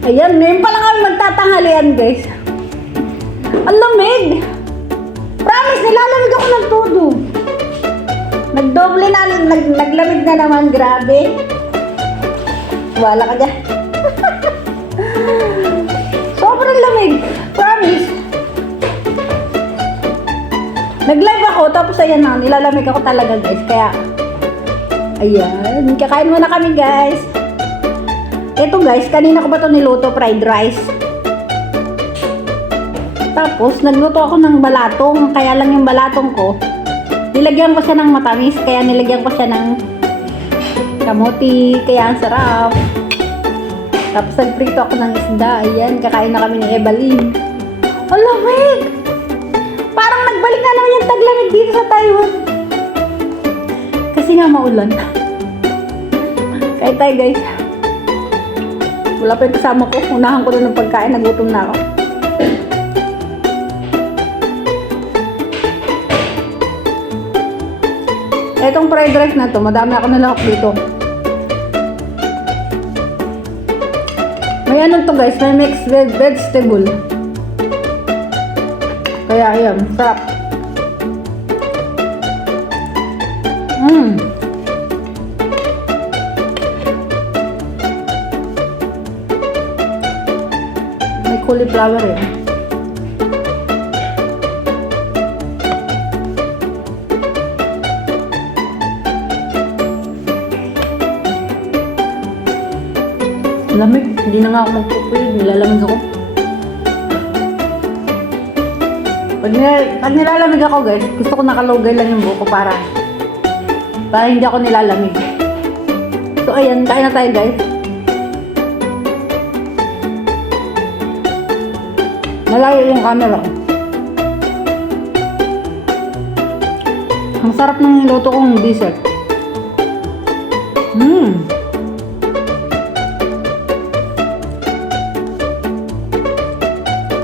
Ayan, ngayon pa lang kami magtatanghalian, guys. Ang lamig! Promise, nilalamig ako ng todo. Nagdoble na, naglamig na naman, grabe. Wala ka dyan. Sobrang lamig. Promise. Nag-live ako, tapos ayan na, nilalamig ako talaga, guys. Kaya, ayan, kakain muna kami, guys. Ito, guys, kanina ko ba ito niluto, fried rice. Tapos, nagluto ako ng balatong. Kaya lang yung balatong ko, nilagyan ko siya ng matamis. Kaya nilagyan ko siya ng kamote. Kaya ang sarap. Tapos, nagprito ako ng isda. Ayan, kakain na kami ni Evelyn. Ang lamig! Parang nagbalik na naman yung taglamig dito sa Taiwan. Kasi nga maulan. Kaya tayo, guys. Wala pa yung kasama ko. Unahan ko na ng pagkain. Nagutom na ako. Etong fried rice na to, madami ako nalahok dito. May ano to, guys, may mixed vegetable. Kaya ayan, sarap. May cauliflower eh. Lamig. Hindi na nga ako magpupulig. Nilalamig ako. Pag nilalamig ako, guys, gusto ko nakalugay lang yung buko para hindi ako nilalamig. So, ayan. Kain na tayo, guys. Nalayo yung camera ko. Ang sarap ng niluto kong dessert.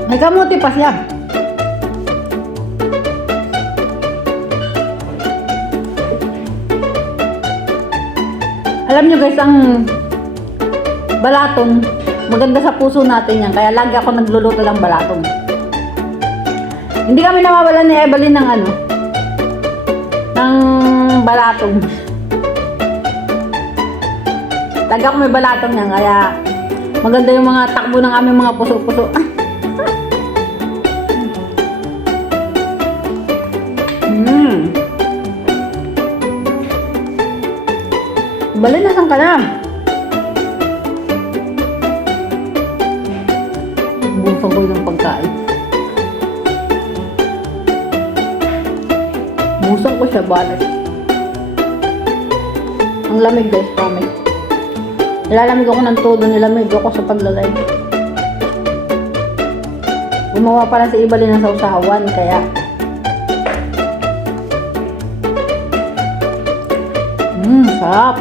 May kamuti pa siya. Alam nyo, guys, ang balatong, maganda sa puso natin yan. Kaya lagi ako nagluluto ng balatong. Hindi kami nawawalan ni Evelyn ng ng balatong. Lagi ako may balatong yan. Kaya maganda yung mga takbo ng aming mga puso-puso. Bali, nasan ka na? Busog ko yung pagkain. Busog ko siya, balas. Ang lamig, guys, promise. Nilalamig ako ng todo, nilamig ako sa paglalay. Gumawa para sa Evelyn ng sausawan, kaya sarap.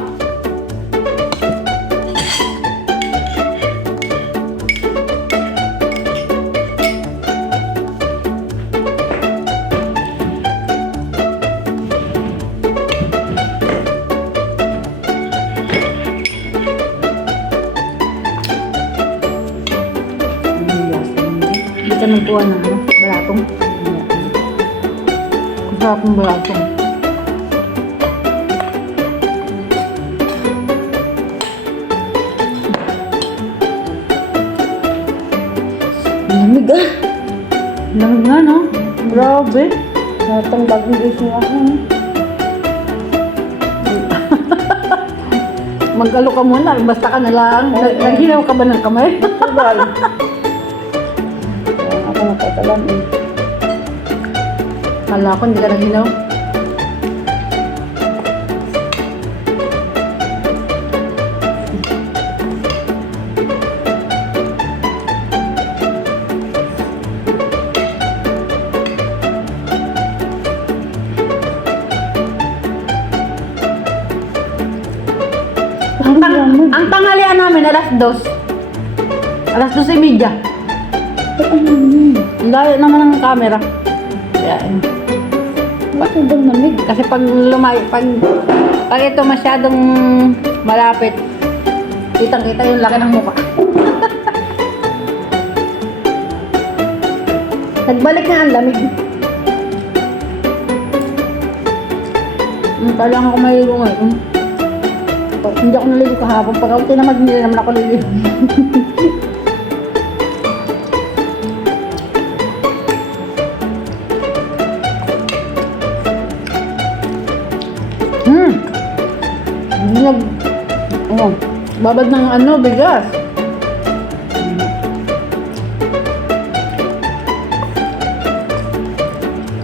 Hindi ka nagkuha ng balatong. Ang sarap ng balatong. Lamig ah. Lamig nga, no? Grabe. Natang bagong gising ako. Mag-alo ka muna. Basta ka na lang. Naghinaw ka ba ng kamay? Sabal. Ako nakatalan eh. Kala ko hindi ka naghinaw. Ang tanghalian namin, alas 2. Alas 2:30. Ang layo naman ng camera. Kaya, bakit daw namig? Kasi pag ito masyadong malapit, kitang-kita yung laki ng mukha. Nagbalik nga ang lamig. Kailangan ko maligo ngayon. Hindi ako naligo kahapon. Pag ako tinamad, hindi naman ako naligo. Hindi nag... Oh, babad ng bigas.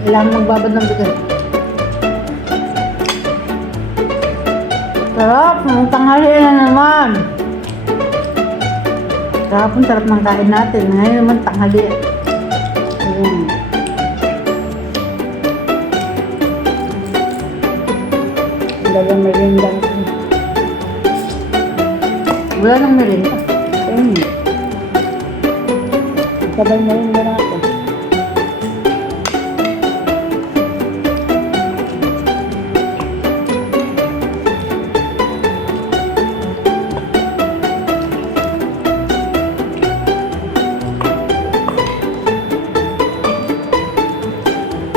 Kailangan magbabad ng bigas. Sarap! Ang tanghali na naman! Kahapon sarap ng kain natin. Ngayon naman tanghali. Dagang merinda. Wala nang merinda. Sabay merinda na ako.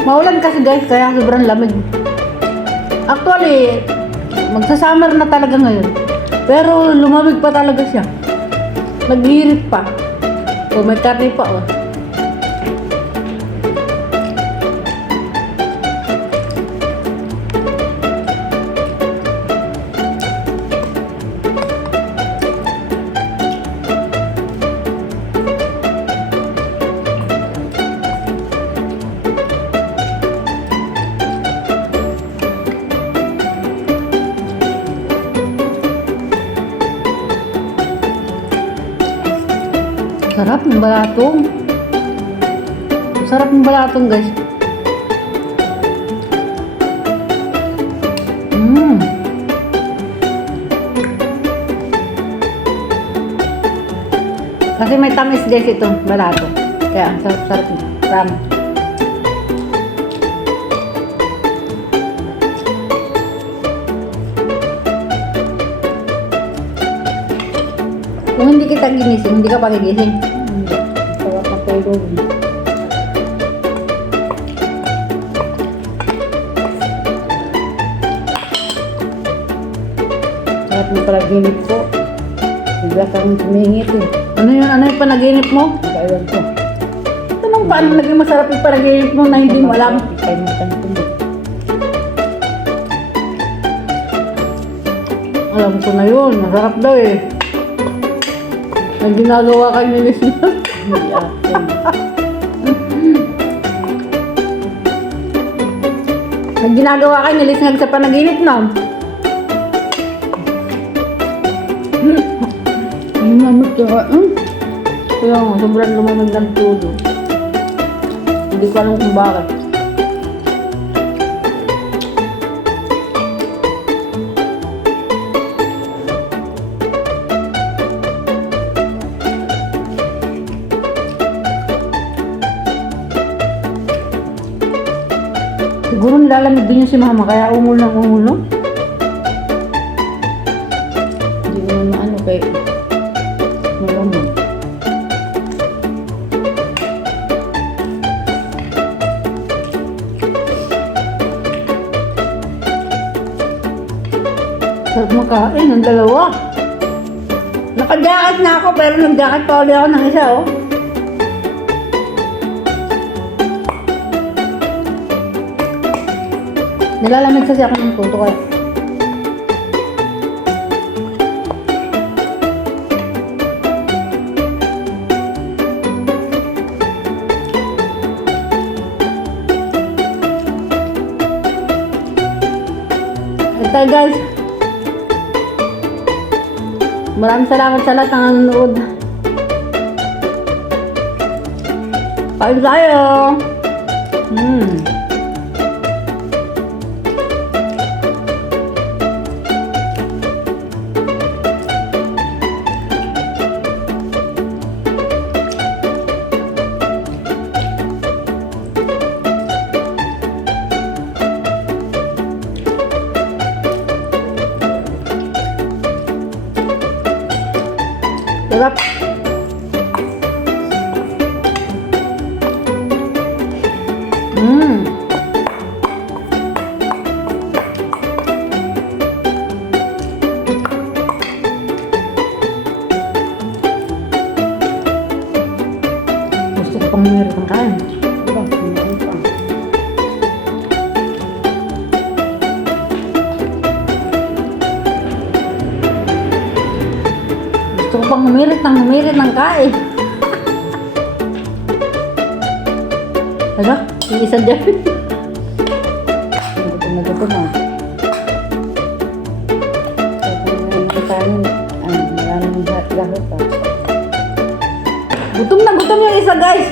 Maulan kasi guys, kaya sobrang lamig. Actually, magsa-summer na talaga ngayon. Pero lumamig pa talaga siya. Naghirit pa. O may kape pa oh. Sarap ng balatong. Sarap ng balatong guys. Kasi may tamis guys itong balatong. Kaya sarap-sarap niya. Sarap. Kung hindi kita ginising, hindi ka pagigising. Hindi. Sarap na tulog. Sarap ng panaginip ko. Bigla kang sumingit eh. Ano yung panaginip mo? Kailan ko. Tanong paano naging masarap yung panaginip mo na hindi mo alam? Alam ko na yun. Masarap daw eh. Ang ginagawa kay Nilis na. Ang ginagawa kay Nilis nga sa panaginip na. Ang mamit ka. Kaya nga, sobrang lumamig ng tulo. Hindi ko alam kung bakit. Siguro nilalamig din yung si mama, kaya umul ng umul, no? Hindi naman maano kay malamang. Sarap makain ng dalawa. Naka-jacket na ako, pero nag-jacket pa ulit ako ng isa, oh. Nilalamig kasi ako ng puto kaya. Ito guys. Maraming salamat sa lahat ng nanonood. Kain tayo. Sarap. Ito pang meron ng kain. Diba? Kumain pa. Gusto ko pang humirit ng kain. Ano? Yung isa dyan. Gutom na gutom ah. Kung kanin, maraming lahot ah. Gutom na gutom yung isa, guys.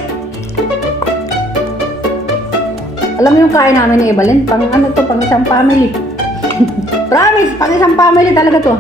Alam mo yung kain namin ni Evelyn? Pang ano to, pang isang family. Promise, pang isang family talaga to.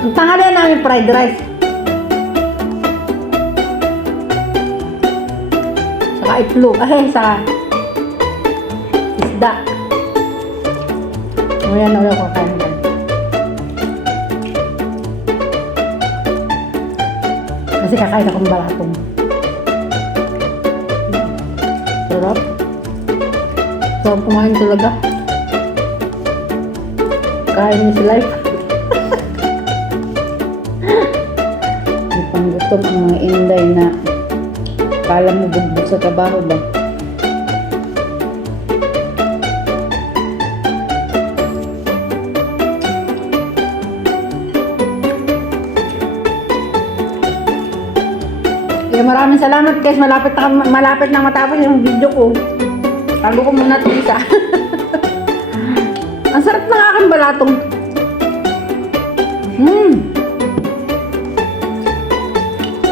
Ang tanghalian namin fried rice. Saka itlog. Saka isda. Ngayon na ulit ko kain yan. Kasi kakain akong balatong. Sarap. Sarap kumain talaga. Kain niya si life. Gutom ang mga inday na kala mo bugbog sa trabaho ba? Kaya maraming salamat guys. Malapit na matapos yung video ko. Tago ko muna ito isa. Ang sarap ng aking balatong.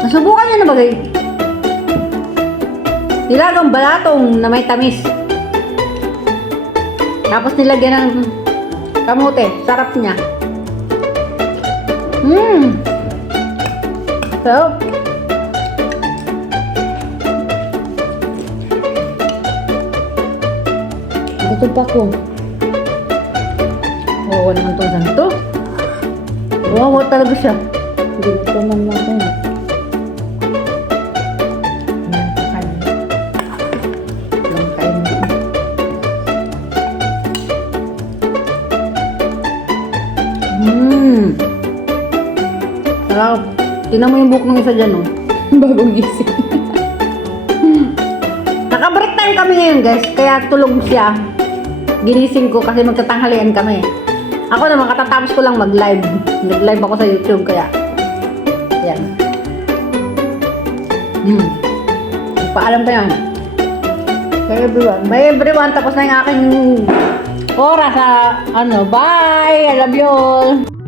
Nasubukan niyo na ba guys? Nilagang balatong na may tamis. Tapos nilagyan ng kamote. Sarap niya. Sarap. Gutom pa ko. Oo naman itong santo. Wow, talaga siya. Hindi ko naman natin. Sarap. Tingnan mo yung buhok ng isa dyan, oh. Bagong gising. Naka-break time kami ngayon, guys. Kaya tulog siya. Ginising ko kasi magtatanghalian kami. Ako naman, katatapos ko lang mag-live. Nag-live ako sa YouTube, kaya yan. Paalam ko yan. Bye everyone. Tapos na yung aking oras sa bye! I love you all!